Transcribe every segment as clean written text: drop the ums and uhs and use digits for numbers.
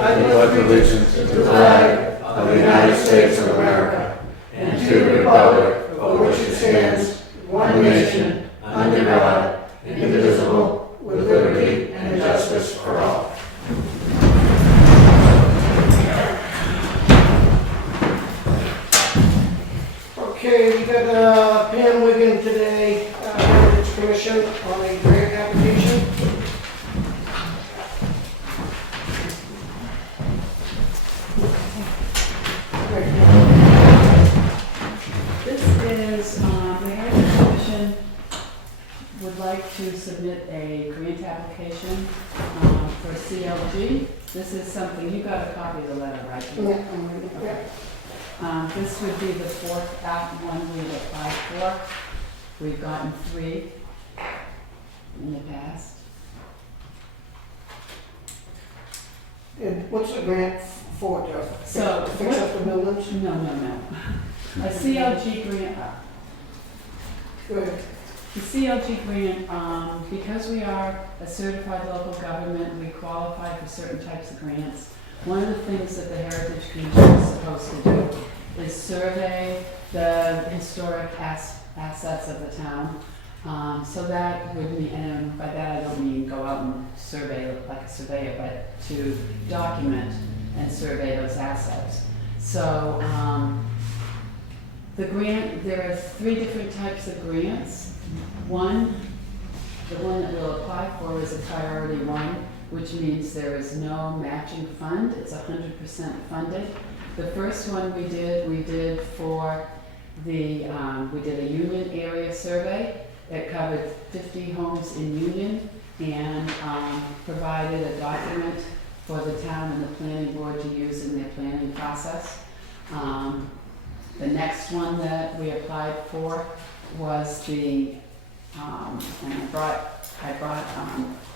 I pledge allegiance to the flag of the United States of America and to the republic for which it stands, one nation, under God, indivisible, with liberty and justice for all. Okay, we got Pam Wigan today, Heritage Commission on a grant application. This is, the Heritage Commission would like to submit a grant application for CLG. This is something, you got a copy of the letter, right? Yeah, I'm ready. Yeah. This would be the fourth one we've applied for. We've gotten 3 in the past. And what's the grant for, Jeff? So, To fix up the buildings? No. A CLG grant, Go ahead. the CLG grant, because we are a certified local government, we qualify for certain types of grants. One of the things that the Heritage Commission is supposed to do is survey the historic assets of the town. So that would mean, and by that I don't mean go out and survey like a surveyor, but to document and survey those assets. So the grant, there are 3 different types of grants. One, the one that we'll apply for is a priority 1, which means there is no matching fund. It's 100% funded. The first one we did for the, we did a Union area survey. It covered 50 homes in Union and provided a document for the town and the planning board to use in their planning process. The next one that we applied for was the, and I brought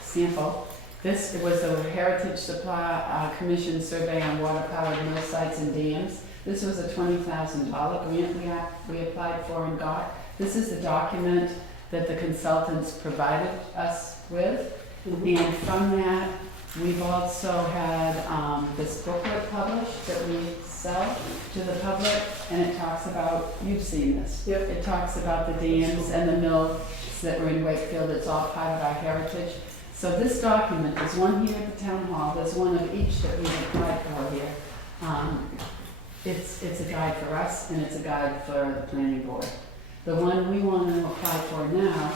sample. This was the Heritage Supply Commission survey on water-powered mill sites and dams. This was a $20,000 grant we applied for and got. This is the document that the consultants provided us with. And from that, we've also had this booklet published that we sell to the public, and it talks about, you've seen this. Yep. It talks about the dams and the mills that were in Wakefield. It's all part of our heritage. So this document, there's one here at the town hall, there's one of each that we've applied for here. It's a guide for us and it's a guide for the planning board. The one we want to apply for now,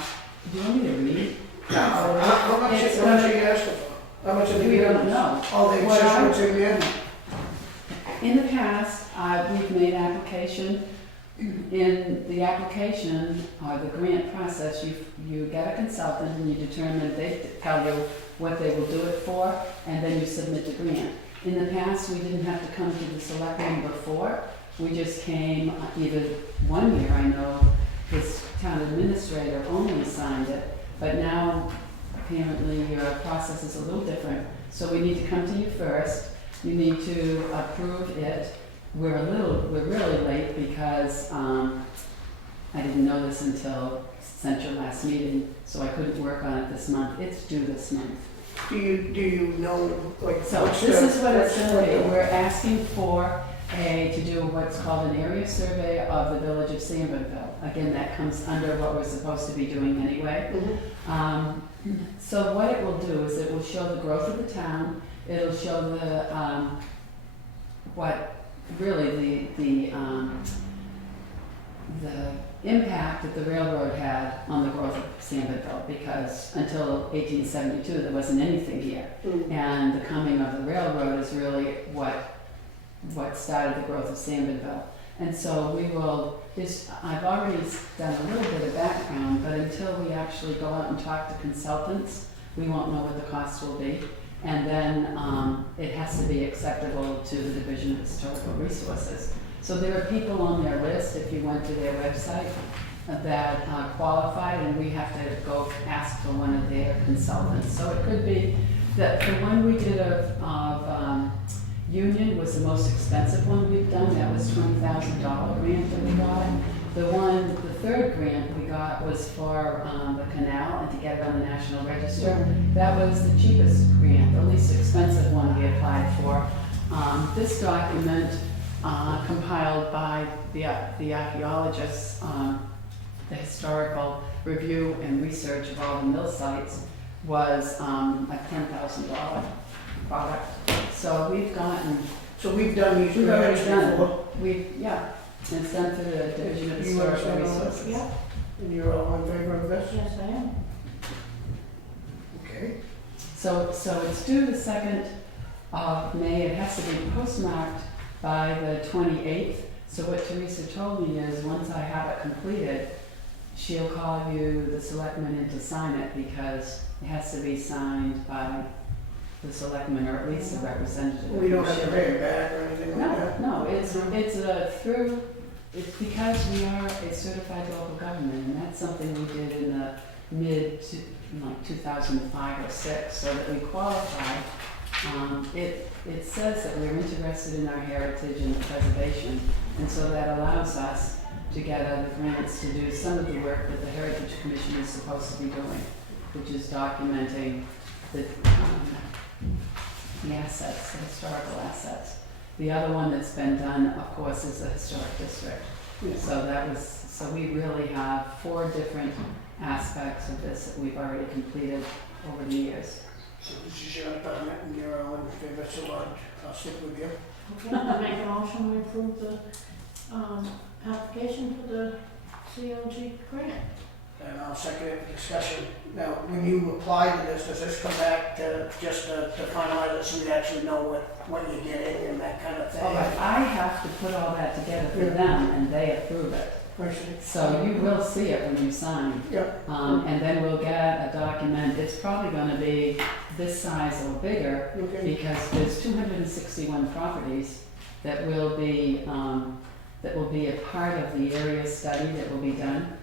do you want me to read? How much are you asking for? How much are they We giving don't us? know. Oh, they What just I- want to again? In the past, we've made application. In the application or the grant process, you get a consultant and you determine, they tell you what they will do it for, and then you submit the grant. In the past, we didn't have to come to the selectmen before. We just came, either one year, I know, this town administrator only signed it, but now apparently your process is a little different. So we need to come to you first. You need to approve it. We're really late because I didn't know this until since your last meeting, so I couldn't work on it this month. It's due this month. Do you know, like, So what's this is what it's what's going to the- be. We're asking for to do what's called an area survey of the village of Sanbornville. Again, that comes under what we're supposed to be doing anyway. Mhm. So what it will do is it will show the growth of the town. It'll show the what really the impact that the railroad had on the growth of Sanbornville, because until 1872 there wasn't anything here. Mhm. And the coming of the railroad is really what started the growth of Sanbornville. And so we will, I've already done a little bit of background, but until we actually go out and talk to consultants, we won't know what the cost will be. And then it has to be acceptable to the Division of Historical Resources. So there are people on their list, if you went to their website, that qualified, and we have to go ask for one of their consultants. So it could be that the one we did of Union was the most expensive one we've done. That was $20,000 grant that we got. The third grant we got was for the canal and to get it on the National Register. That was the cheapest grant, the least expensive one we applied for. This document, compiled by the archaeologists, the historical review and research of all the mill sites, was a $10,000 product. So we've gotten, So we've done these we've already grants done, before, yeah, and it's done through the Division of You are Historical saying all this? Resources. and you're all in favor of this? Yes, I am. Okay. So it's due the 2nd of May. It has to be postmarked by the 28th. So what Teresa told me is, once I have it completed, she'll call you, the selectmen, in to sign it, because it has to be signed by the selectmen, or at least a representative. We don't have to pay it back or anything like that? No, it's because we are a certified local government, and that's something we did in the like 2005 or 6, so that we qualify. It says that we're interested in our heritage and preservation, and so that allows us to get other grants to do some of the work that the Heritage Commission is supposed to be doing, which is documenting the assets, the historical assets. The other one that's been done, of course, is the historic district. Yeah. So we really have 4 different aspects of this that we've already completed over the years. So this is your department, and you're all in favor, so I'll stick with you. Okay, I make a motion to approve the, application for the COG grant. And I'll second it for discussion. Now, when you apply to this, does this come back to just to finalize it so we actually know what you're getting and that kind of thing? All right, I have to put all that together for them, and they approve it. I see. So you will see it when you sign. Yep. And then we'll get a document. It's probably gonna be this size or bigger, Okay. because there's 261 properties that will be a part of the area study that will be done.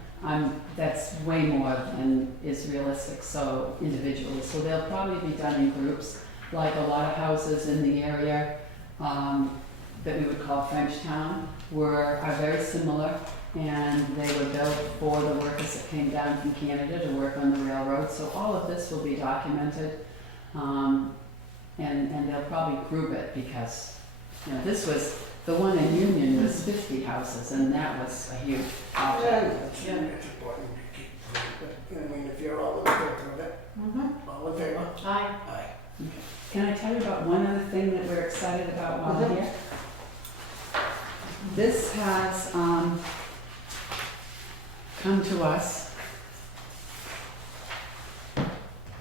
That's way more than is realistic, so individually. So they'll probably be done in groups, like a lot of houses in the area that we would call French Town are very similar, and they were built for the workers that came down from Canada to work on the railroad. So all of this will be documented, and they'll probably group it, because this was, the one in Union was 50 houses, and that was a huge project. It's important to keep, but, I mean, if you're all in favor of it, Mm-hmm. all in favor? Aye. Aye. Can I tell you about one other thing that we're excited about while we're here? This has come to us.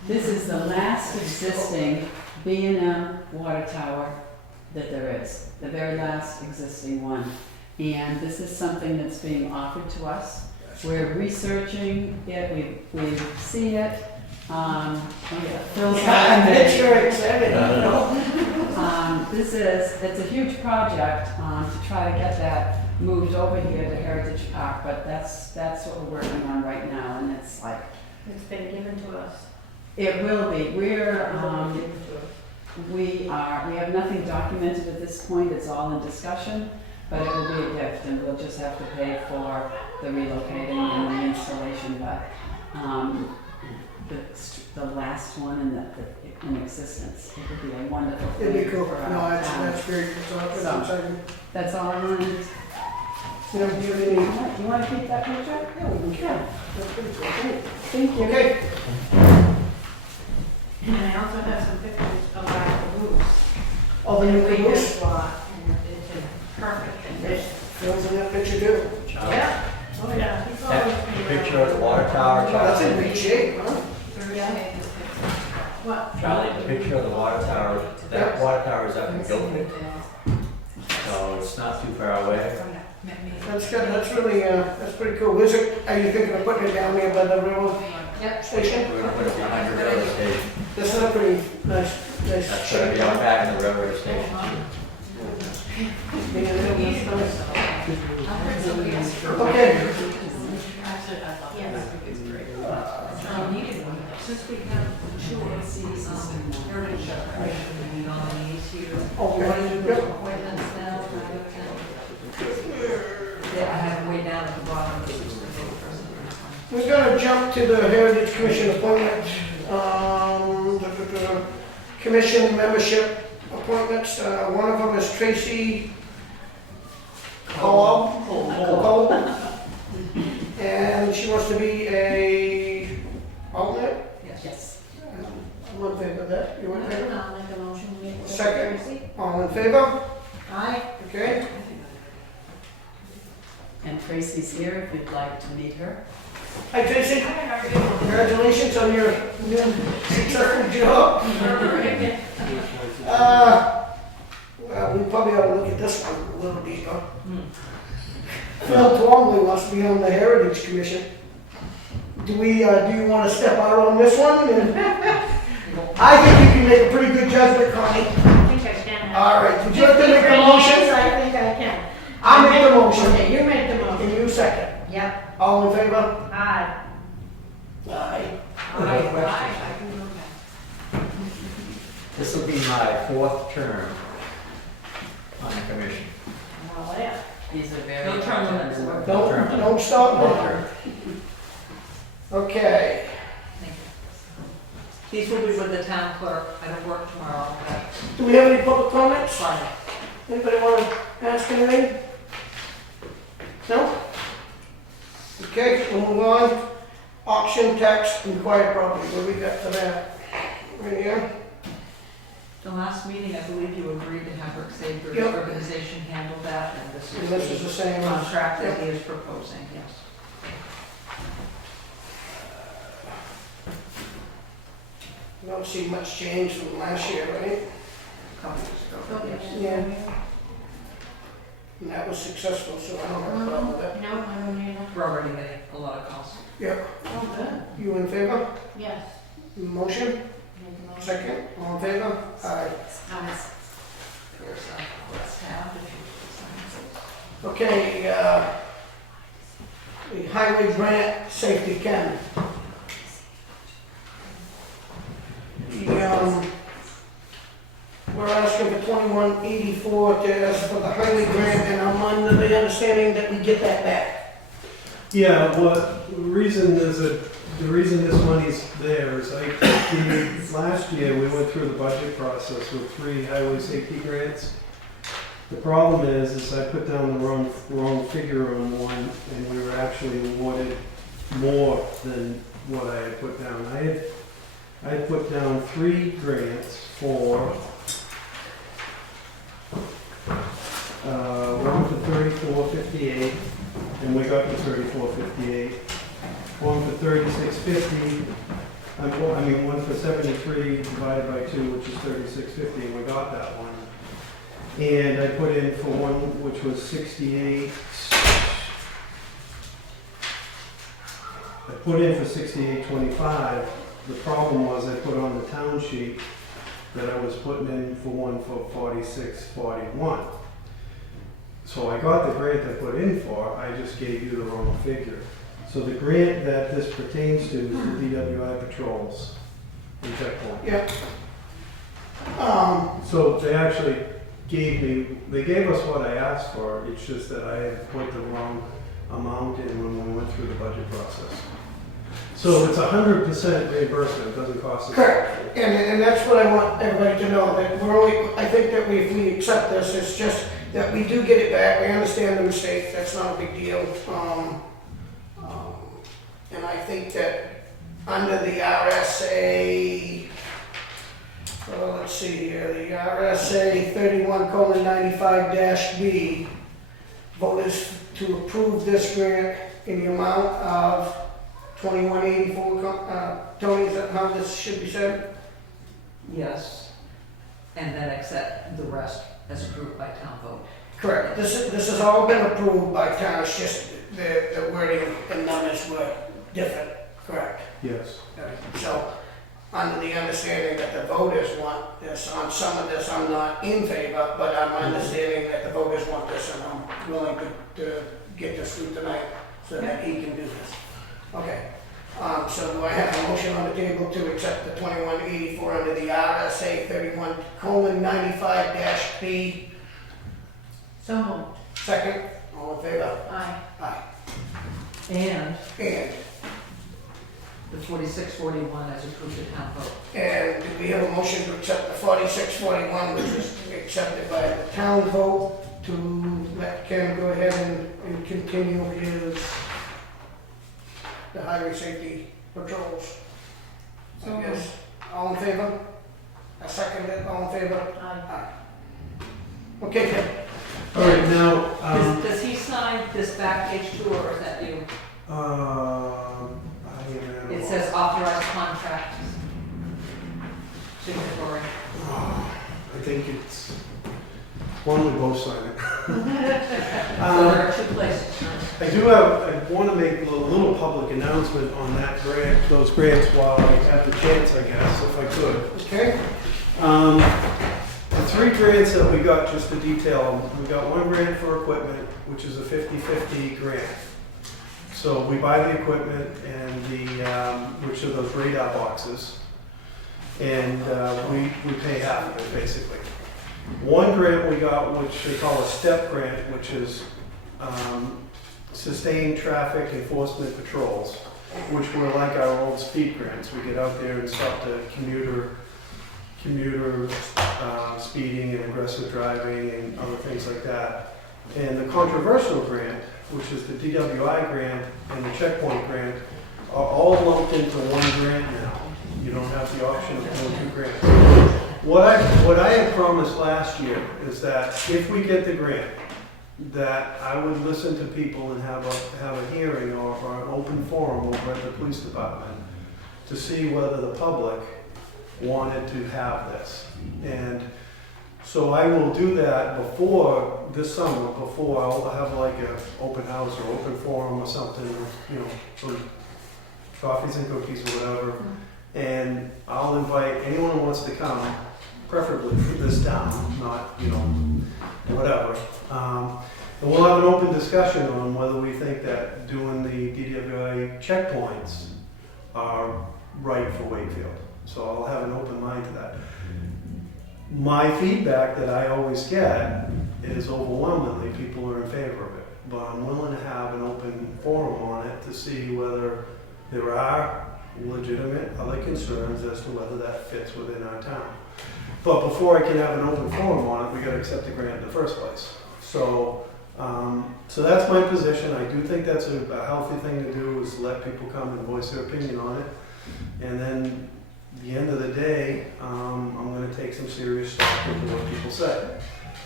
This is the last existing B&M water tower that there is, the very last existing one. And this is something that's being offered to us. We're researching it, we've seen it. Phil's I bet you're excited. It's a huge project to try to get that moved over here to Heritage Park, but that's what we're working on right now, and it's like, It's been given to us. it will be. We have nothing documented at this point, it's all in discussion, but it will be a gift, and we'll just have to pay for the relocating and the installation, but the last one in existence, it would be a wonderful thing. It'd be cool. for our No, town. that's great. So- Exciting. That's all I wanted. You know, do you have any? You want to keep that picture? Yeah, we can. That's pretty cool. Great. Thank you. Okay. And I also have some pictures of our roofs. All the new We caboose. just bought, and it's in perfect condition. Phil's in that picture too. Yeah. Oh, yeah. He's always been Picture of the water tower, Oh, that's in Charlie. great shape, huh? Yeah. What? Charlie, the picture of the water tower, that water tower is up in Guilford, so it's not too far away. That's good. That's really, that's pretty cool. Are you thinking of putting it down there by the railroad station? We're gonna put it behind the railroad station. This is a pretty nice That's gonna be on back in the railroad station. Okay. Since we have two heritage Oh, you want to do it? Yeah, I have way down at the bottom. gonna jump to the Heritage Commission appointment. Commission membership appointments. One of them is Tracy Comeau. And she wants to be a alternate. Yes. I'm in favor of that. You in favor? I'll make a motion. We accept Second. Tracy. All in favor? Aye. Okay. And Tracy's here if you'd like to meet her. Hi Tracy. Congratulations on your new successful job. Well, we probably ought to look at this one a little deeper. Phil Twombley wants to be on the Heritage Commission. Do you want to step out on this one? I think you can make a pretty good judgment, Connie. I think I can. All right, would you like to make a motion? I think I can. I'll make the motion. Okay, you make the motion. Can you second? Yep. All in favor? Aye. Aye. Aye. This will be my 4th term on the commission. Well, yeah. These are very. No term limits. Don't stop No now. term. Okay. These will be with the town clerk. I don't work tomorrow, but Do we have any public comments? Friday. Anybody want to ask anything? No? Okay, we'll move on. Auction tax and quiet property, what do we got for that? Right here? The last meeting, I believe you agreed to have Rick Sager's Yep. organization handle that, and And this is the same as. contract that he is proposing, yes. Don't see much change from last year, right? A couple years ago, yes. Yeah. And that was successful, so I don't have a problem with that. No, I don't need it. We're already getting a lot of calls. Yep. Oh, good. You in favor? Yes. Motion? Make a motion. Second? All in favor? Aye. Aye. There's let's have, if you Okay, the highway grant safety Ken. We're asking for 2184 to ask for the highway grant, and I'm under the understanding that we get that back. Yeah, the reason this money's there is last year we went through the budget process with 3 highway safety grants. The problem is I put down the wrong figure on one, and we were actually awarded more than what I had put down. I had put down 3 grants for one for $34.58, and we got the $34.58. One for $36.50. One for 73 divided by 2, which is $36.50, and we got that one. And I put in for one which was 68. I put in for 68.25. The problem was I put on the town sheet that I was putting in for one for 46.41. So I got the grant I put in for, I just gave you the wrong figure. So the grant that this pertains to is the DWI patrols in checkpoint. Yeah. So they actually they gave us what I asked for, it's just that I had put the wrong amount in when we went through the budget process. So it's 100% reimbursement, it doesn't cost us. Correct, and that's what I want everybody to know, that I think that if we accept this, it's just that we do get it back, we understand the mistake, that's not a big deal. And I think that under the RSA, let's see here, the RSA 31:95-B, voters to approve this grant in the amount of 2184, Tony, is that how this should be said? Yes. And then accept the rest as approved by town vote. Correct. This has all been approved by town, it's just the wording and numbers were different, correct? Yes. So, under the understanding that the voters want this, on some of this I'm not in favor, but I'm understanding that the voters want this, and I'm willing to get this through tonight so that he can do this. Okay. So do I have a motion on the table to accept the 2184 under the RSA 31:95-B? So moved. Second, all in favor? Aye. Aye. And And the 4641 as approved at town vote. And do we have a motion to accept the 4641, which is accepted by the town vote, to let Ken go ahead and continue the highway safety patrols? I guess, all in favor? I second it, all in favor? Aye. Okay, Ken. All right, now, Does he sign this back page too, or is that you? It says authorized contract. Signatory. I think it's, why don't we both sign it? So there are two places. I want to make a little public announcement on that grant, those grants while I have the chance, I guess, if I could. Okay. The three grants that we got, just to detail, we got one grant for equipment, which is a 50-50 grant. So we buy the equipment and which are those radar boxes, and we pay half of it, basically. One grant we got, which they call a STEP grant, which is sustained traffic enforcement patrols, which were like our old speed grants. We get out there and stop the commuter speeding and aggressive driving and other things like that. And the controversial grant, which is the DWI grant and the checkpoint grant, are all lumped into one grant now. You don't have the option of doing two grants. What I had promised last year is that if we get the grant, that I would listen to people and have a hearing or an open forum over at the police department to see whether the public wanted to have this. And so I will do that before this summer, before I'll have like an open house or open forum or something, you know, some coffees and cookies or whatever. And I'll invite anyone who wants to come, preferably from this town, not, you know, whatever. And we'll have an open discussion on whether we think that doing the DWI checkpoints are right for Wakefield. So I'll have an open mind to that. My feedback that I always get is overwhelmingly people are in favor of it, but I'm willing to have an open forum on it to see whether there are legitimate other concerns as to whether that fits within our town. But before I can have an open forum on it, we gotta accept the grant in the first place. So that's my position. I do think that's a healthy thing to do, is let people come and voice their opinion on it. And then at the end of the day, I'm going to take some serious stock into what people say.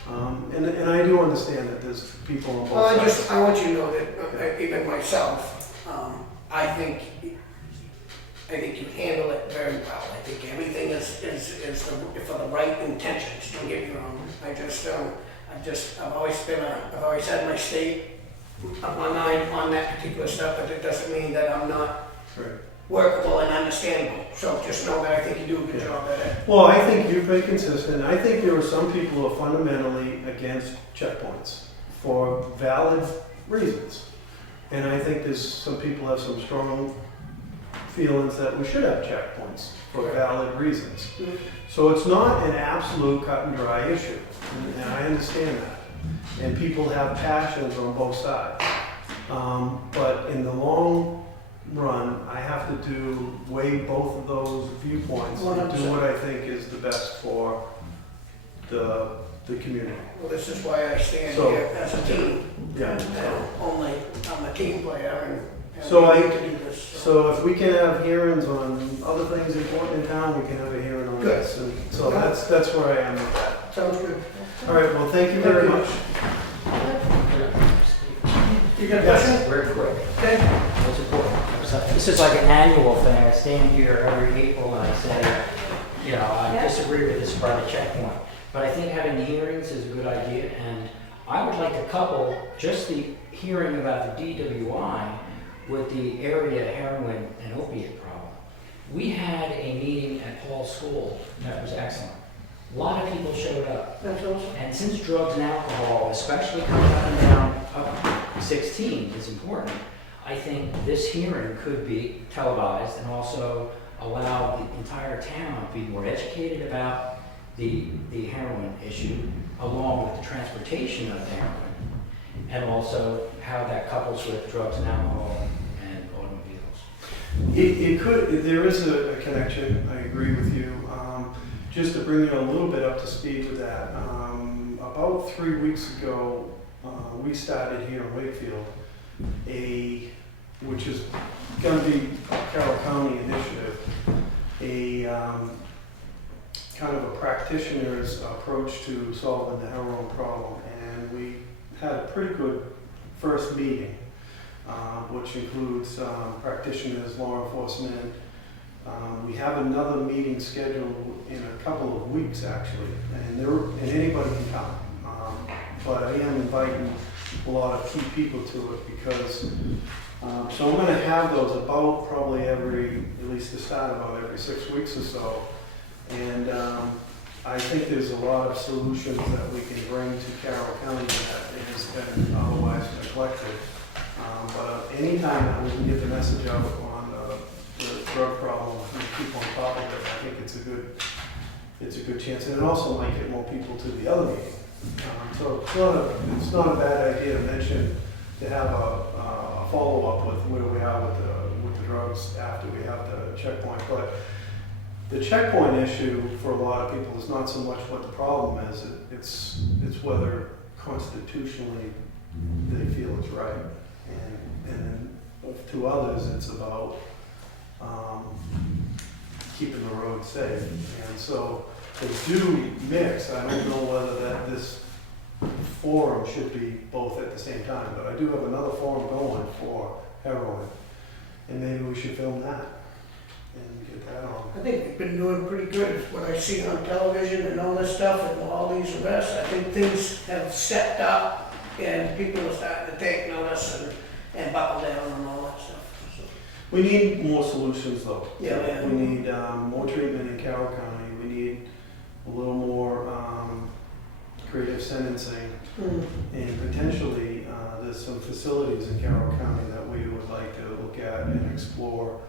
And I do understand that there's people on both sides. I want you to know that even myself, I think you handle it very well. I think everything is for the right intentions. Don't get me wrong. I've always had my state of my mind on that particular stuff, but it doesn't mean that I'm not workable and understandable. So just know that I think you do a good job at it. Well, I think you've been consistent. I think there are some people who are fundamentally against checkpoints for valid reasons. And I think there's some people have some strong feelings that we should have checkpoints for valid reasons. So it's not an absolute cut and dry issue, and I understand that. And people have passions on both sides. But in the long run, I have to weigh both of those viewpoints and do what I think is the best for the community. Well, this is why I stand here as a team. Yeah. I'm a team player, and So we need to do this. So if we can have hearings on other things important in town, we can have a hearing on Good. this. And so that's where I am with that. Sounds good. All right, well, thank you very much. You got a Yes. question? Very quick. Okay. What's important? This is like an annual thing. I stand here every April and I say, you know, I disagree with this private checkpoint. But I think having hearings is a good idea, and I would like to couple just the hearing about the DWI with the area heroin and opiate problem. We had a meeting at Paul's school that was excellent. A lot of people showed up. That's awesome. And since drugs and alcohol, especially coming up and down up 16, is important, I think this hearing could be televised and also allow the entire town to be more educated about the heroin issue, along with the transportation of the heroin, and also how that couples with drugs and alcohol and automobiles. It could, there is a connection, I agree with you. Just to bring you a little bit up to speed with that, about 3 weeks ago, we started here in Wakefield, which is going to be a Carroll County initiative, a kind of a practitioner's approach to solving the heroin problem. And we had a pretty good first meeting, which includes practitioners, law enforcement. We have another meeting scheduled in a couple of weeks, actually, and anybody can come. But I am inviting a lot of key people to it because, so I'm going to have those about probably at least to start about every 6 weeks or so. And I think there's a lot of solutions that we can bring to Carroll County that has been otherwise neglected. But anytime that we can get the message out on the drug problem and keep on top of it, I think it's a good chance. And it also might get more people to the other meeting. So it's not a bad idea to mention to have a follow-up with where we are with the drugs after we have the checkpoint. But the checkpoint issue for a lot of people is not so much what the problem is, it's whether constitutionally they feel it's right. And to others, it's about keeping the road safe. And so they do mix. I don't know whether this forum should be both at the same time, but I do have another forum going for heroin, and maybe we should film that and get that on. I think we've been doing pretty good, what I see on television and all this stuff and all these arrests. I think things have stepped up and people are starting to take notice and buckle down and all that stuff. So, We need more solutions, though. Yeah. We need more treatment in Carroll County. We need a little more creative sentencing, and potentially there's some facilities in Carroll County that we would like to look at and explore.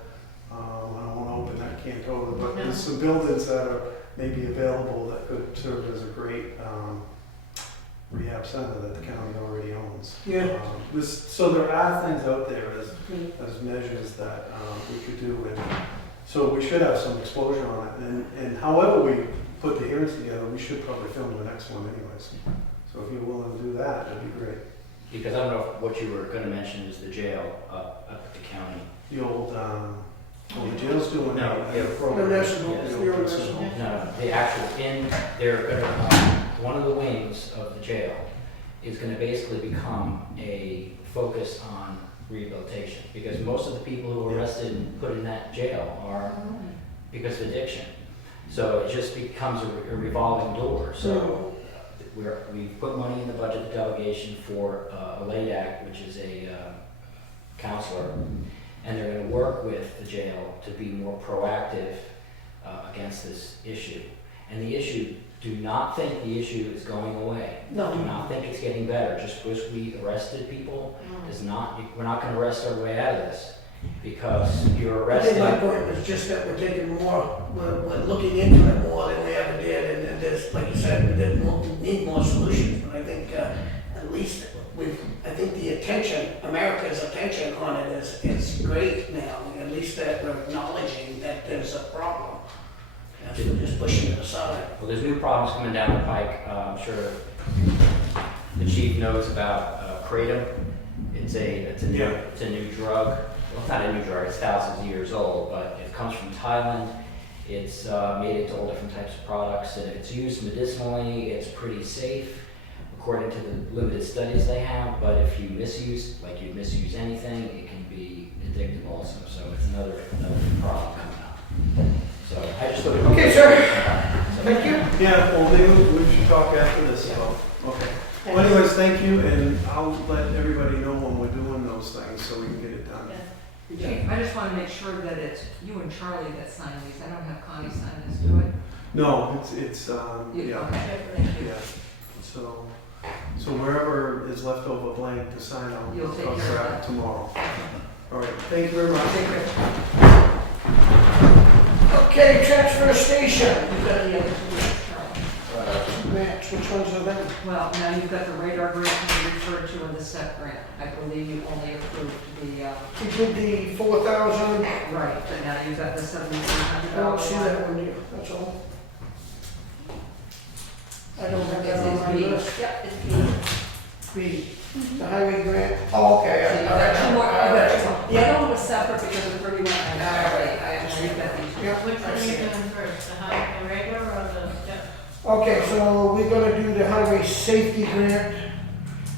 I don't want to open that can of worms, but there's some buildings that are maybe available that could serve as a great rehab center that the county already owns. Yeah. So there are things out there as measures that we could do, and so we should have some exposure on it. And however we put the hearings together, we should probably film the next one anyways. So if you're willing to do that, that'd be great. Because I don't know if what you were going to mention is the jail up at the county. The old, the jail's doing No, that. yeah. No, the actual they're going to, one of the wings of the jail is going to basically become a focus on rehabilitation. Because most of the people who are arrested and put in that jail are because of addiction. So it just becomes a revolving door. So we've put money in the budget, the delegation for a LADAC, which is a counselor, and they're going to work with the jail to be more proactive against this issue. And the issue, do not think the issue is going away. No. Do not think it's getting better. Just because we arrested people does not, we're not going to arrest our way out of this. Because you're I think arresting. my point was just that we're taking more, we're looking into it more than we ever did, and there's, like you said, we need more solutions, but I think at least I think the attention, America's attention on it is great now, at least that we're acknowledging that there's a problem. We're just pushing it aside. Well, there's new problems coming down the pike. I'm sure the chief knows about Kratom. It's a new drug. Well, it's not a new drug, it's thousands of years old, but it comes from Thailand. It's made into all different types of products, and if it's used medicinally, it's pretty safe, according to the limited studies they have, but if you misuse, like you misuse anything, it can be addictive also, so it's another problem coming up. So I just thought it was... Okay, sir. Thank you. Yeah, well, maybe we should talk after this about, okay. Well, anyways, thank you, and I'll let everybody know when we're doing those things so we can get it done. Chief, I just want to make sure that it's you and Charlie that sign these. I don't have Connie sign this, do it? No, it's yeah. Okay, thank you. Yeah. So wherever is left over blank to sign, You'll take I'll care of grab that. it tomorrow. All right, thank you very much. Take care. Okay, transfer station. Match. which ones are them? Well, now you've got the radar grant you referred to in the STEP grant. I believe you only approved the, We did the 4,000, right, but now you've got the I don't see $7,300 one. that one here, that's all. I don't have that It's on my B. list. Yep, it's B. B, the highway grant, oh, okay. So you've got two more, you've got two more. The other one was separate because of 31. You've got these. Yeah, Which one I are see you it. doing first, the regular or the step? Okay, so we're gonna do the highway safety grant.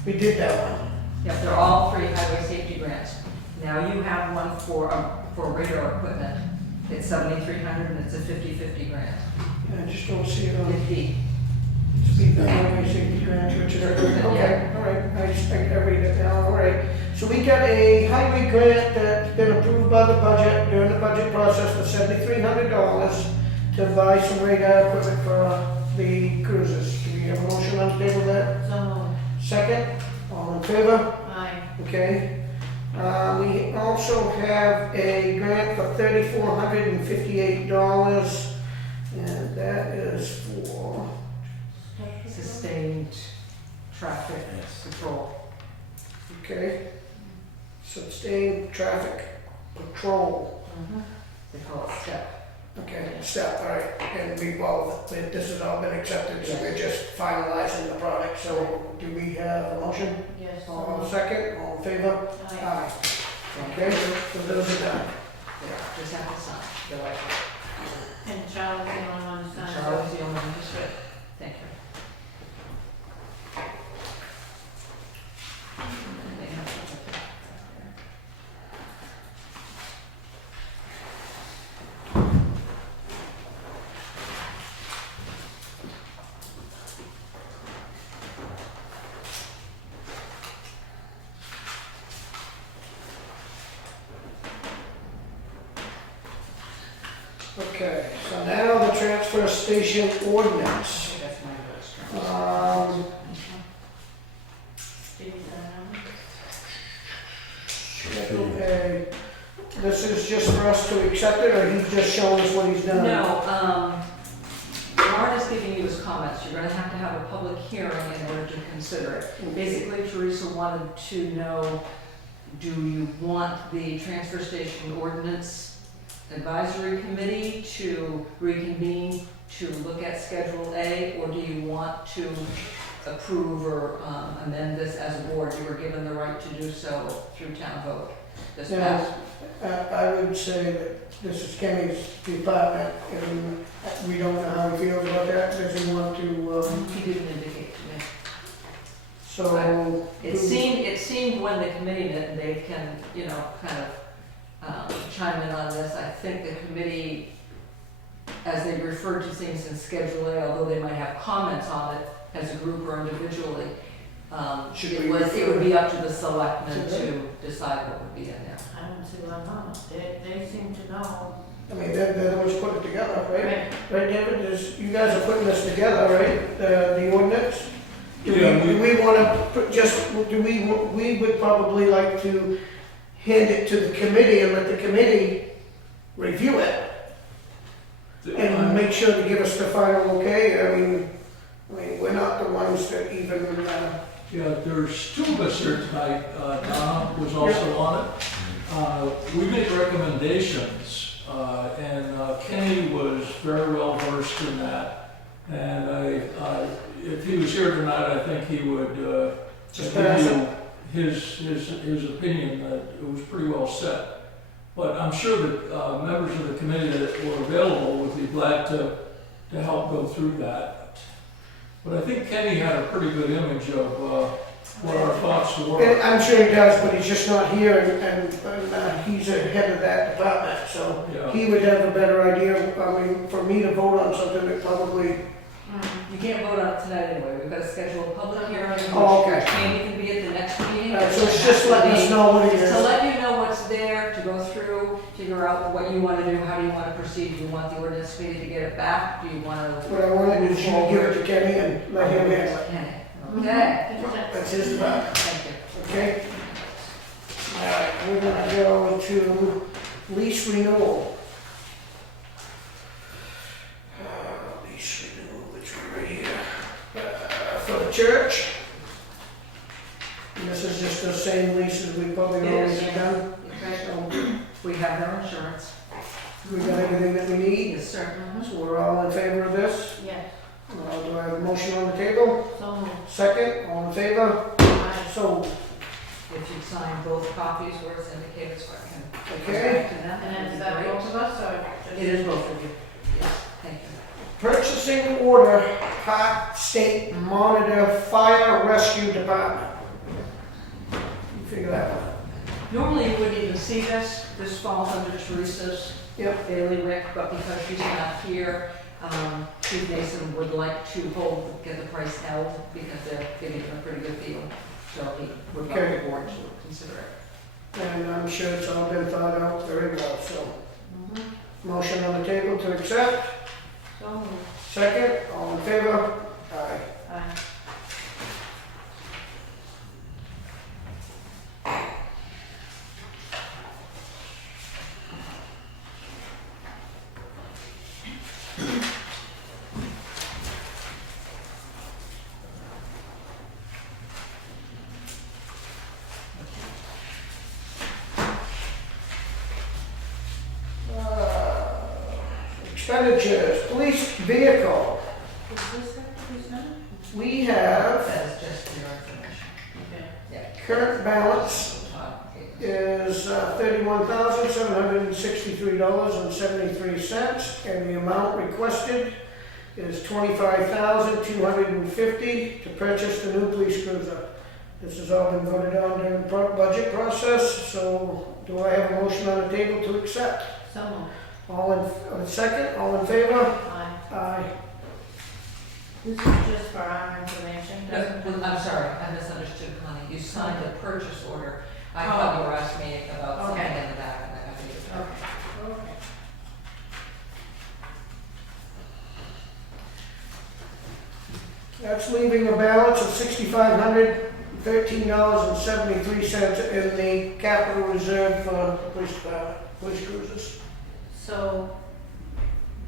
We did that one. Yep, they're all three highway safety grants. Now you have one for radar equipment. It's 7,300 and it's a 50/50 grant. I just don't see it on It's B. speed, the highway safety grant, Richard. Okay, all right, I just think I read it now, all right. So we got a highway grant that's been approved by the budget, during the budget process for $7,300 to buy some radar equipment for the cruisers. Do we have a motion on the table there? So moved. Second, all in favor? Aye. Okay. We also have a grant for $3,458, and that is for, Sustained traffic control. okay, sustained traffic patrol. They call it STEP. Okay, step, all right, and we both, this has all been accepted, so we're just finalizing the product, so do we have a motion? Yes. All in second, all in favor? Aye. Aye. Okay, so those are done. Yeah, just have to sign. Go ahead. And Charlie's the only one who signed. Charlie's the only one who's good. Thank you. Okay, so now the transfer station ordinance. That's my vote. Steve, Okay, this is just for us to accept it, or he's just showing us what he's done? No, Warren is giving you his comments. You're gonna have to have a public hearing in order to consider it. Basically, Teresa wanted to know, do you want the transfer station ordinance advisory committee to reconvene to look at Schedule A, or do you want to approve or amend this as a board? You were given the right to do so through town vote this past. I would say that this is Kenney's department, and we don't know how he feels about that. Does he want to, He didn't indicate to me. so? It seemed when the committee met, and Dave can, kind of chime in on this, I think the committee, as they referred to things in Schedule A, although they might have comments on it as a group or individually, it would be up to the selectmen to decide what would be in there. I don't see why not. They seem to know. I mean, they're the ones put it together, right? Right. Right, David, you guys are putting this together, right, the ordinance? Do we wanna we would probably like to hand it to the committee and let the committee review it and make sure to give us the final okay. I mean, we're not the ones that even, Yeah, there's two of us here tonight. Donna was also on it. We make recommendations, and Kenney was very well versed in that. And if he was here tonight, I think he would Just give pass you his opinion that it was pretty well set. But I'm sure that members of the committee that were available would be glad to help go through that. But I think Kenney had a pretty good image of what our thoughts were. I'm sure he does, but he's just not here, and he's the head of that department, so Yeah. he would have a better idea. I mean, for me to vote on something that probably, You can't vote on it tonight anyway. We've got to schedule a public hearing, Oh, okay. which Amy can be at the next meeting. so it's just letting us know what it To is. let you know what's there, to go through, figure out what you want to do, how do you want to proceed. Do you want the ordinance committee to get it back? Do you want to? What I wanted is you to give it to Kenny and let him handle it. Okay, That's his department, thank you. okay? All right, we're gonna go to lease renewal. Lease renewal, which one right here? church. And this is just the same lease as we probably It always is, have yeah. done. So We have their insurance. we got everything that we need. Yes, sir. So we're all in favor of this. Yes. Do I have a motion on the table? So moved. Second, all in favor? So, If you sign both copies where it's indicated, so I can Okay. go back to them. And that'd is be that great. both of us or just? It is both of you. Yes, thank you. purchasing order, Park State Monitor Fire Rescue Department. You figure that one out. Normally you wouldn't even see this. This falls under Teresa's Yep. bailiwick, but because she's not here, Chief Mason would like to get the price held because they're giving it a pretty good deal. So he would like Okay. the board to consider it. And I'm sure it's all been thought out very well, so. Motion on the table to accept. So moved. Second, all in favor? Aye. Aye. Expenditures, police vehicle. Is this it? Who's done We have That is just your information. it? Okay. Yeah. current balance is $31,763.73, and the amount requested is $25,250 to purchase the new police cruiser. This has all been voted on during the budget process, so do I have a motion on the table to accept? So moved. Second, all in favor? Aye. Aye. This is just for our information, doesn't it? I'm sorry, I misunderstood, Connie. You signed a purchase order. I thought you were asking me about something Okay. in the back, and I think it's. Okay. Okay. That's leaving a balance of $6,513.73 in the capital reserve for police cruisers. So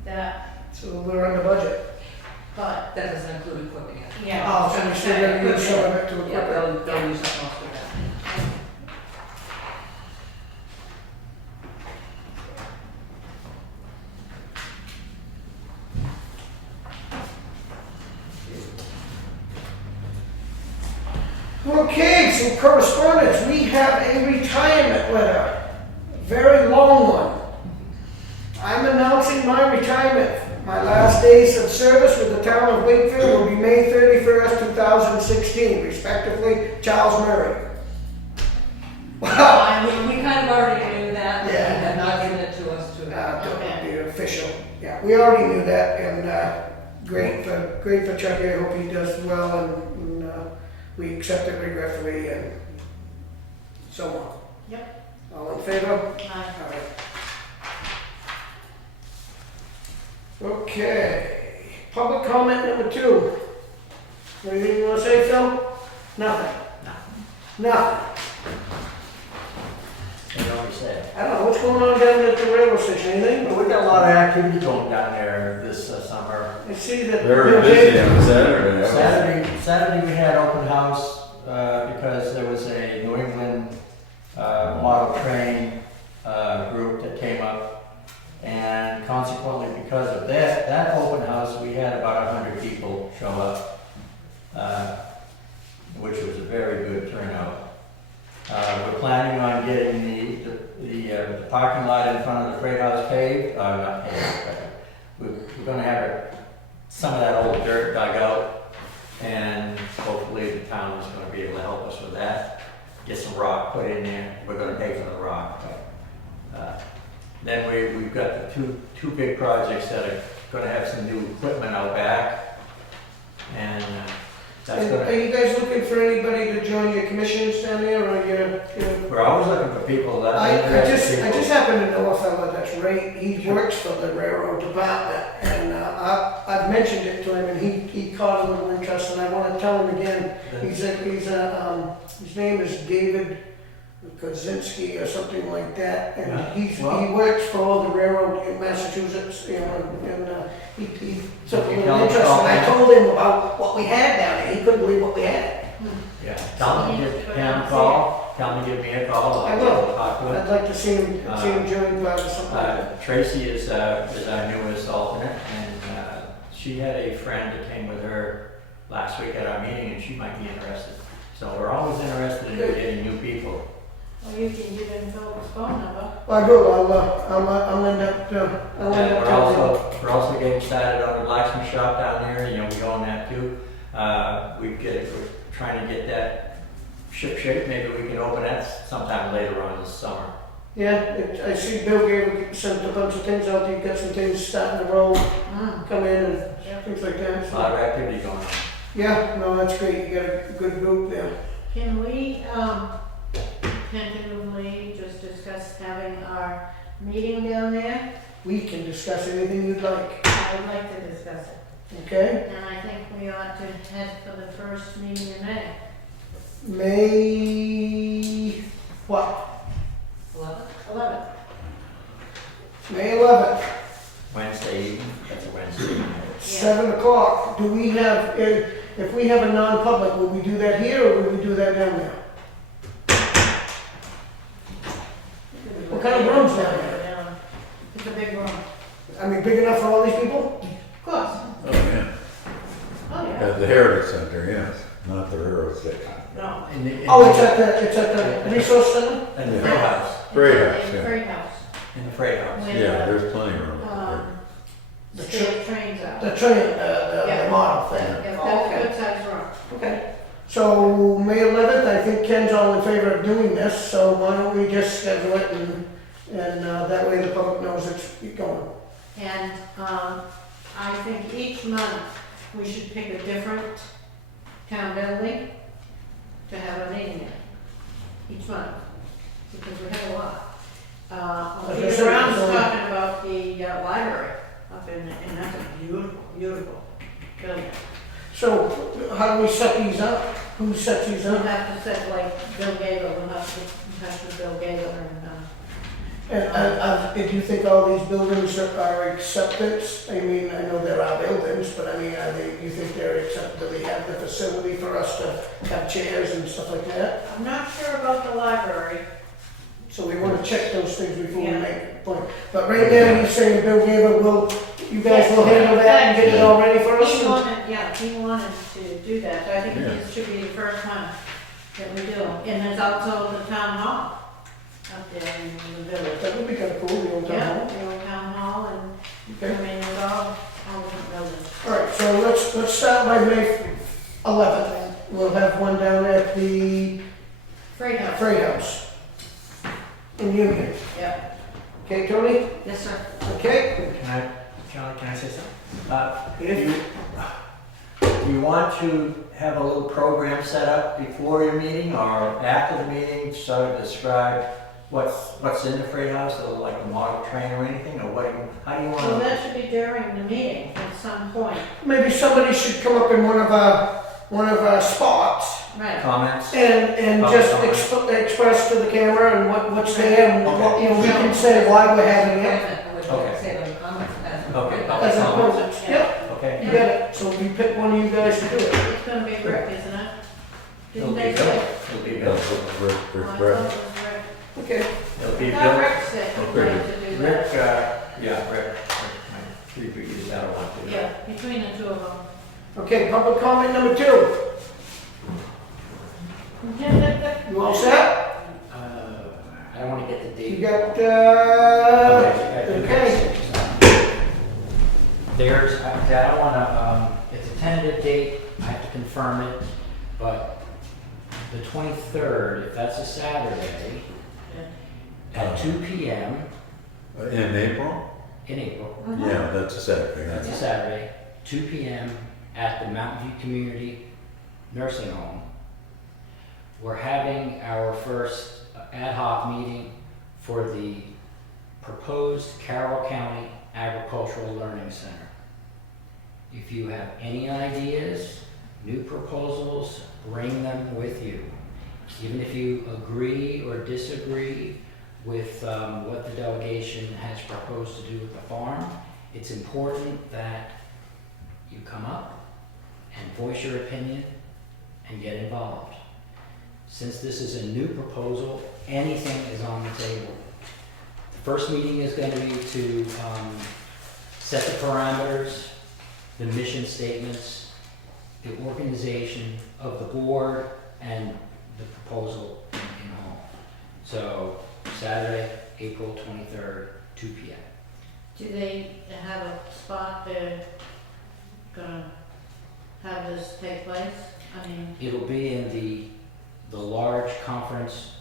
that, So we're under budget. but, That doesn't include equipping it. yeah. Oh, so we still gonna use some of it to Yeah, equip it. they'll use up most of that. Okay, some correspondence. We have a retirement letter, a very long one. I'm announcing my retirement. My last days of service with the town of Wakefield will be May 31st, 2016, respectively, Charles Murray. Wow. I mean, we kind of already knew that, but he Yeah. had not given it to us to. The official, yeah, we already knew that, and great for Chucky. I hope he does well, and we accept it regretfully, and so on. Yep. All in favor? Aye. All right. Okay, public comment number 2. Anything you want to say, Phil? Nothing. Nothing. You know what I'm saying? I don't know, what's going on down at the railroad station, anything? But we got a lot of activity going down there this summer. I see that. Very busy on Saturday. Saturday we had open house because there was a New England model train group that came up. And consequently, because of that open house, we had about 100 people show up, which was a very good turnout. We're planning on getting the parking lot in front of the Freight House paved, not paved, but we're gonna have some of that old dirt dug out, and hopefully the town is gonna be able to help us with that. Get some rock put in there, we're gonna pay for the rock. Then we've got the two big projects that are gonna have some new equipment out back, and that's And gonna. are you guys looking for anybody to join your commissions down there, or your? We're always looking for people that. I just happen to know a fellow that's right, he works for the railroad department, and I've mentioned it to him, and he caught a little interest, and I wanna tell him again. His name is David Kozinski or something like that, and Yeah, he well- works for the railroad in Massachusetts, you know, and he took a You little tell him interest, and I about told him about what we had down there, he couldn't believe what we had. Yeah, tell him to give him a call, tell him to give me a call. I will. Talk to him. I'd like to see him join or something like that. Tracy is our newest alternate, and she had a friend that came with her last week at our meeting, and she might be interested. So we're always interested in getting new people. Well, you can give him Philip's phone number. Well, I will, I'll end up, I'll end And up telling him. we're also getting started on the blacksmith shop down there, you know, we own that too. We're trying to get that ship shape, maybe we can open that sometime later on this summer. Yeah, I see Bill gave, sent a bunch of things out, you've got some things starting to roll, come in and things like that. There's a lot of activity going on. Yeah, no, that's great, you got a good group there. Can we, tentatively just discuss having our meeting down there? We can discuss anything you'd like, I would like to discuss it. okay? And I think we ought to head for the first meeting in May. May, what? 11. May 11th, Wednesday evening, that's a Wednesday evening. 7 o'clock. Do we have, if we have a non-public, will we do that here or will we do that down there? What kind of room's down there? It's a big room. I mean, big enough for all these people? Of course. Oh, yeah. Oh, yeah. At the Heritage Center, yes, not the railroad station. No. Oh, it's at the resource center? In the Freight House, Freight House, In the yeah. Freight House. in the Freight House. When, Yeah, there's plenty of room up The state trains out. The train, Yeah. the model thing. Yeah, Oh, that's a okay. good sized room. Okay. So May 11th, I think Ken's all in favor of doing this, so why don't we just schedule it and that way the public knows it's going. And I think each month we should pick a different town building to have a meeting in, each month, because we have a lot. As I Peter said, Brown's so- talking about the library up in, and that's a beautiful, beautiful building. So how do we set these up? Who sets these We'll up? have to set like Bill Gavel, we'll have to touch with Bill Gavel And do you think all these buildings are acceptance? I mean, I know there are buildings, but I mean, you think they're accepted? Do they have the facility for us to have chairs and stuff like that? I'm not sure about the library. So we want to check those things before we Yeah. make a point. But right now, he's saying Bill Gavel you guys will handle that and get it all ready for us? He wanted to do that, so I think Yeah. this should be the first one that we do. And there's also the town hall up there in the village. That would be kind of cool, the old town Yeah, hall. the old town hall, and, I Okay. mean, there's all different buildings. All right, so let's start by May 11th. We'll have one down at the Freight house. Freight House in Union. Yeah. Okay, Tony? Yes, sir. Okay? Charlie, can I say something? You want to have a little program set up before your meeting or after the meeting, sort of describe what's in the Freight House, or like a model train or anything, or how do you want Well, to? that should be during the meeting at some point. Maybe somebody should come up in one of our spots Right. Comments? and just express to the camera and what's there and what, you know, we can say why we're having it. Okay. Say the comments as. Okay. As a comments. Yep, Okay. you got it. So we pick one of you guys to do it. It's gonna be Rick, isn't it? It'll Didn't be they Bill. say? It'll be there. Bill. Oh, I thought it was Rick. Okay. It'll be I thought Bill. Rick said he Okay. wanted to do Rick, that. yeah, Rick. Three previous that I want to do. Yeah, between the two of them. Okay, public comment number 2. You all set? I don't wanna get the date. You got, Okay. There's, I don't wanna, it's a tentative date, I have to confirm it, but the 23rd, if that's a Saturday, at 2 p.m. In April? in April, Yeah, that's a Saturday. that's a Saturday, 2 p.m. at the Mountain View Community Nursing Home. We're having our first ad hoc meeting for the proposed Carroll County Agricultural Learning Center. If you have any ideas, new proposals, bring them with you. even if you agree or disagree with what the delegation has proposed to do with the farm, it's important that you come up and voice your opinion and get involved. Since this is a new proposal, anything is on the table. The first meeting is going to be to set the parameters, the mission statements, the organization of the board, and the proposal in whole. So Saturday, April 23rd, 2 p.m. Do they have a spot they're gonna have this take place? I mean, It'll be in the large conference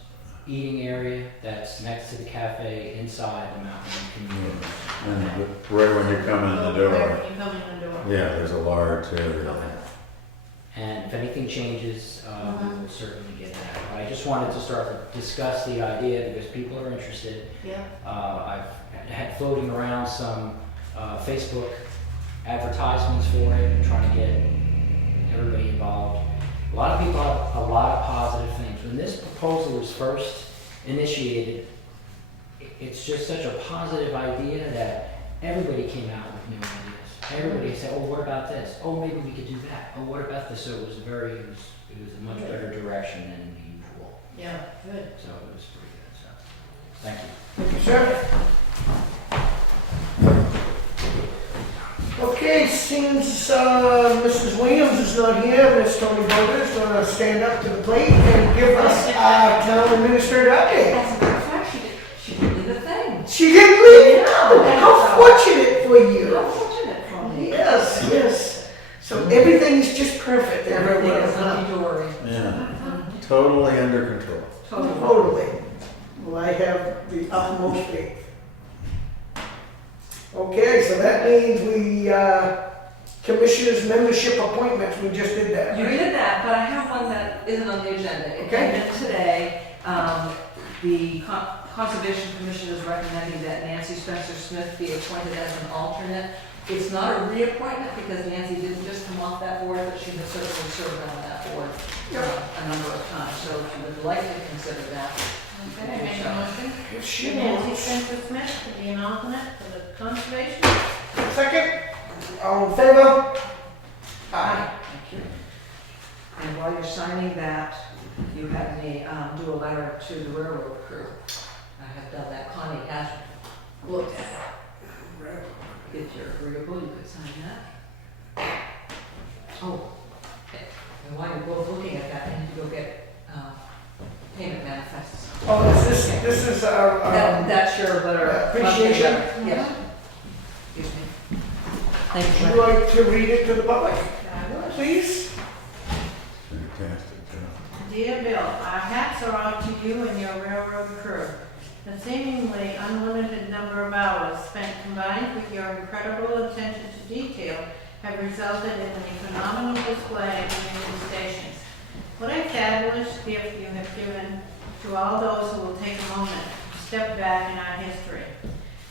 eating area that's next to the cafe inside the Mountain Community. And right when you come in the right door, when you come in the door. yeah, there's a large area. Okay. And if anything changes, we'll certainly get that. But I just wanted to start to discuss the idea because people are interested. Yeah. I've had floating around some Facebook advertisements for it, trying to get everybody involved. A lot of people have a lot of positive things. When this proposal was first initiated, it's just such a positive idea that everybody came out with new ideas. Everybody said, "Oh, what about this? Oh, maybe we could do that. Oh, what about this?" So it was a much better direction than usual. Yeah, good. So it was pretty good. So thank you. Thank you, sir. Okay, seems Mrs. Williams is not here. Miss Toni Bodah is going to stand up to the plate and give us our town administrator update. As a matter of fact, she did the thing. She didn't leave? No. How fortunate for you. How fortunate for me. Yes, yes. So everything's just perfect. Everything everywhere, is huh? hunky-dory. Yeah, totally under control. Totally. Well, I have the utmost faith. Okay, so that means we, commissioners' membership appointments, we just did that, You right? did that, but I have one that isn't on the agenda. It Okay. came in today. The Conservation Commission is recommending that Nancy Spencer Smith be appointed as an alternate. It's not a reappointment because Nancy didn't just come off that board, but she has certainly served on that board a number of times. So if you would like to consider that. Okay, make a motion. If she Nancy wants. Spencer Smith to be an alternate for the conservation. Second, all in favor? Aye. Thank you. And while you're signing that, you had me do a letter to the railroad crew. I have done that. Connie has looked at it. If you're agreeable, you could sign that. Oh, okay. And while you're both looking at that, I need to go get payment manifests. Oh, this is our, That's your letter. appreciation? Yes. Excuse me. Thank would you. you like to read it to the public, please? Fantastic job. Dear Bill, our hats are off to you and your railroad crew. The seemingly unlimited number of hours spent combined with your incredible attention to detail have resulted in a phenomenal display of community stations. What a fabulous gift you have given to all those who will take a moment to step back in our history.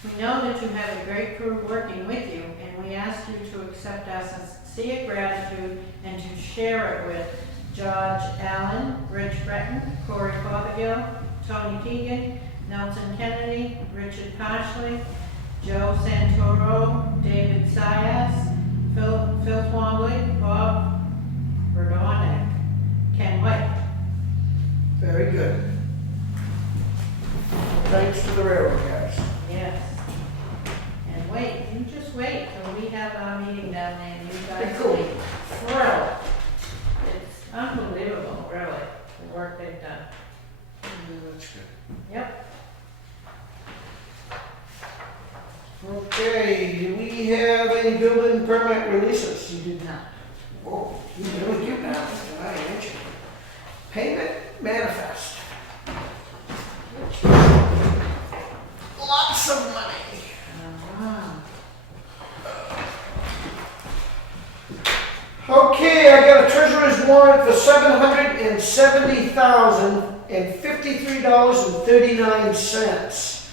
We know that you have a great crew working with you, and we ask you to accept our sincere gratitude and to share it with George Allen, Rich Breton, Corey Fothergill, Tony Keegan, Nelson Kennedy, Richard Parsley, Joe Santoro, David Sias, Phil Twombley, Bob Verdonek, Ken White. Very good. Thanks to the railroad guys. Yes. And wait, you just wait till we have our meeting down there and you guys Cool. will be thrilled. It's unbelievable, really, the work they've done. That's good. Yep. Okay, do we have any building permit releases? You did not. Whoa, you really do now, tonight, ain't you? Payment manifest. Lots of money. Okay, I got a treasurer's warrant for $770,053.39.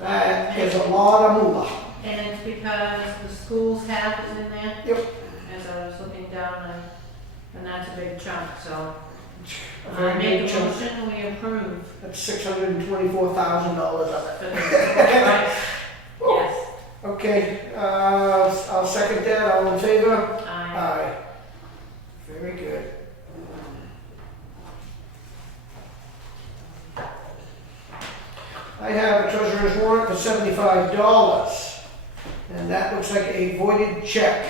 That is a lot of moolah. And it's because the school's half is in there? Yep. As I was looking down and that's a big chunk, so A I very make big a chunk. motion, we approve. That's $624,000 of it. Right. Yes. Okay, I'll second that, all in favor? Aye. Aye. Very good. I have a treasurer's warrant for $75, and that looks like a voided check.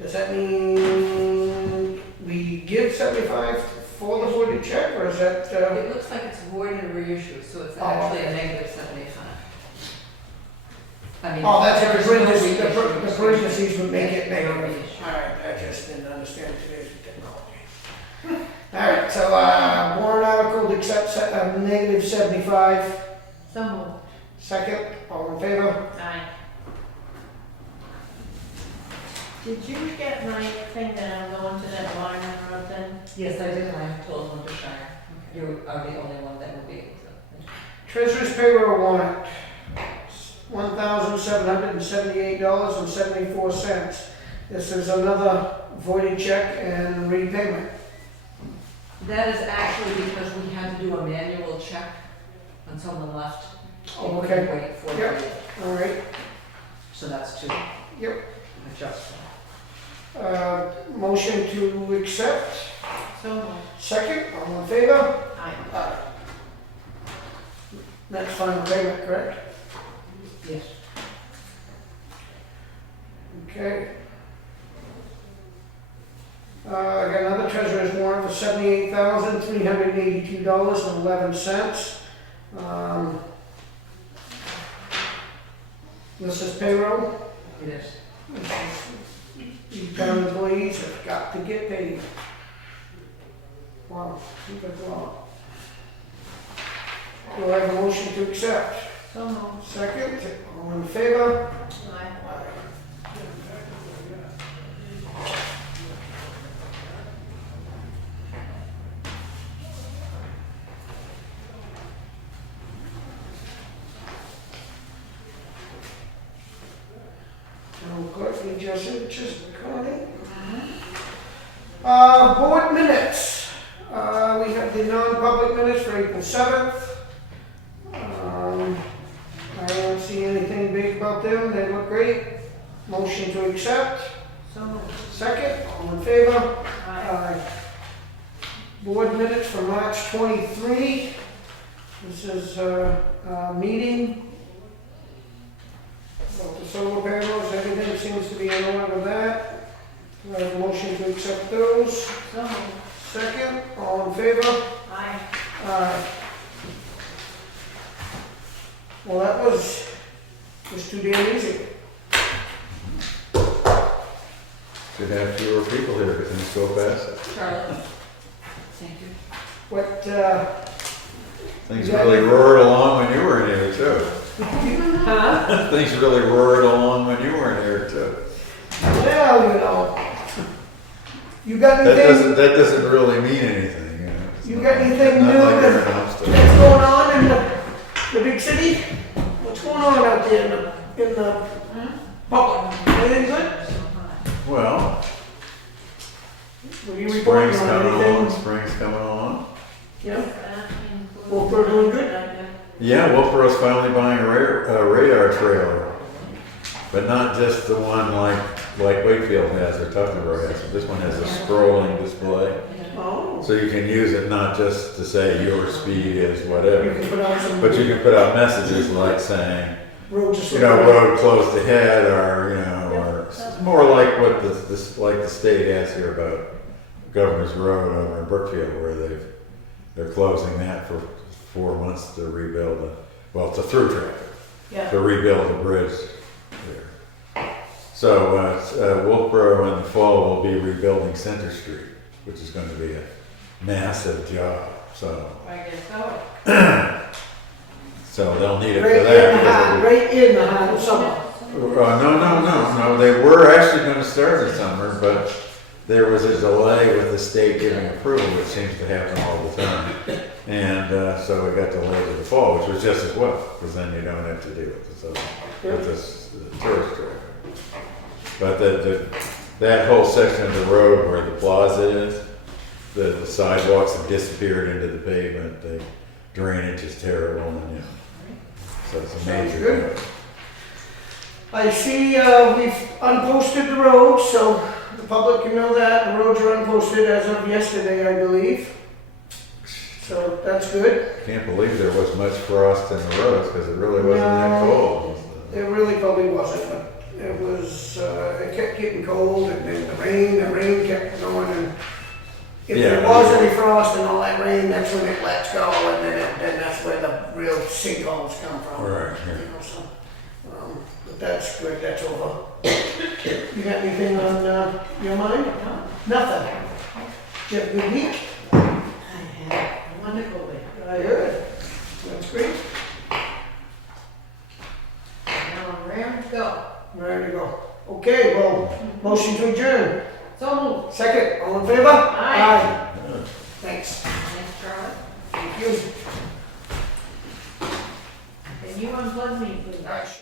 Does that mean we give 75 for the voided check, or is that, It looks like it's void and reissued, so it's Oh, actually okay. a negative 75. I mean. oh, that's there's the no parentheses, reissue. the parentheses would make it No negative. reissue. All right, I just didn't understand today's technology. All right, so, warrant article to accept negative 75. So moved. Second, all in favor? Aye. Did you get my thing that I'm going to that water number up then? Yes, I did, and I told them to shine. You are the only one that will be able to. Treasurer's payroll warrant, $1,778.74. This is another voided check and repayment. That is actually because we had to do a manual check when someone left. Oh, We couldn't okay. wait for Yep. it. All right, So that's to yep. adjust. Motion to accept, So moved. second, all in favor? Aye. Aye. That's final payment, correct? Yes. Okay. I got another treasurer's warrant for $78,382.11. This is payroll. It is. These town employees have got to get paid. Wow, keep it going. Do I have a motion to accept? So moved. Second, all in favor? Aye. Town clerk, need your signatures, Connie. Board minutes. We have the non-public minutes for April 7th. I don't see anything big about them, they look great. Motion to accept. So moved. Second, all in favor? Aye. Board minutes for March 23. This is a meeting. About the solar panels, everything seems to be in order with that. Do I have a motion to accept those? So moved. Second, all in favor? Aye. Well, that was too damn easy. Should have fewer people here because things go fast. Charlotte? Thank you. What, Things Yeah. really roared along when you were in here too. huh? Things really roared along when you were in here too. Well, you got That anything doesn't really mean anything, you know. It's You not- got anything not new like that- you're in Amsterdam. that's going on in the big city? What's going on out there in the public? Anything good? Well, Were you reporting spring's on coming along, anything? spring's coming along. Yeah? That includes- Well, we're doing good. Yeah, Wilboro's finally buying a radar trailer. But not just the one like Wakefield has or Tuggerville has. This one has a scrolling display. Oh. So you can use it not just to say your speed is You whatever, can put out some but you can put out messages like saying, road to you know, road closed ahead, or, you know, or it's more like what the state has here about Governor's Road over in Brookfield, where they're closing that for 4 months to rebuild to through traffic, Yeah. to rebuild a bridge there. So, Wilboro in the fall will be rebuilding Center Street, which is going to be a massive job, so they'll need it for that. Right in the heart of summer. No. They were actually going to start in summer, but there was a delay with the state giving approval, which seems to happen all the time. And so it got delayed to the fall, which was just as well, because then you don't have to deal with the tourist traffic. But that whole section of the road where the plaza is, the sidewalks have disappeared into the pavement, the drainage is terrible, and, you know, so it's a Sounds major. good. I see, we've unposted the roads, so the public can know that. The roads are unposted as of yesterday, I believe. So that's good. Can't believe there was much frost in the roads, because it really wasn't that No. cold. It really probably wasn't, but it was, it kept getting cold, and then the rain kept going, and if there Yeah. was any frost and all that rain, that's when it lets go, and then that's where the real sinkholes come from. Right, You yeah. know, so, but that's good, that's over. You got anything on, your mind? Nothing? You have a good week? I had a wonderful week. I heard. That's great. Now I'm ready to go. Ready to go. Okay, well, motion to adjourn. So moved. Second, all in favor? Aye. Thanks. Thanks, Charlie. Thank you. Can you unplug me, please? Nice.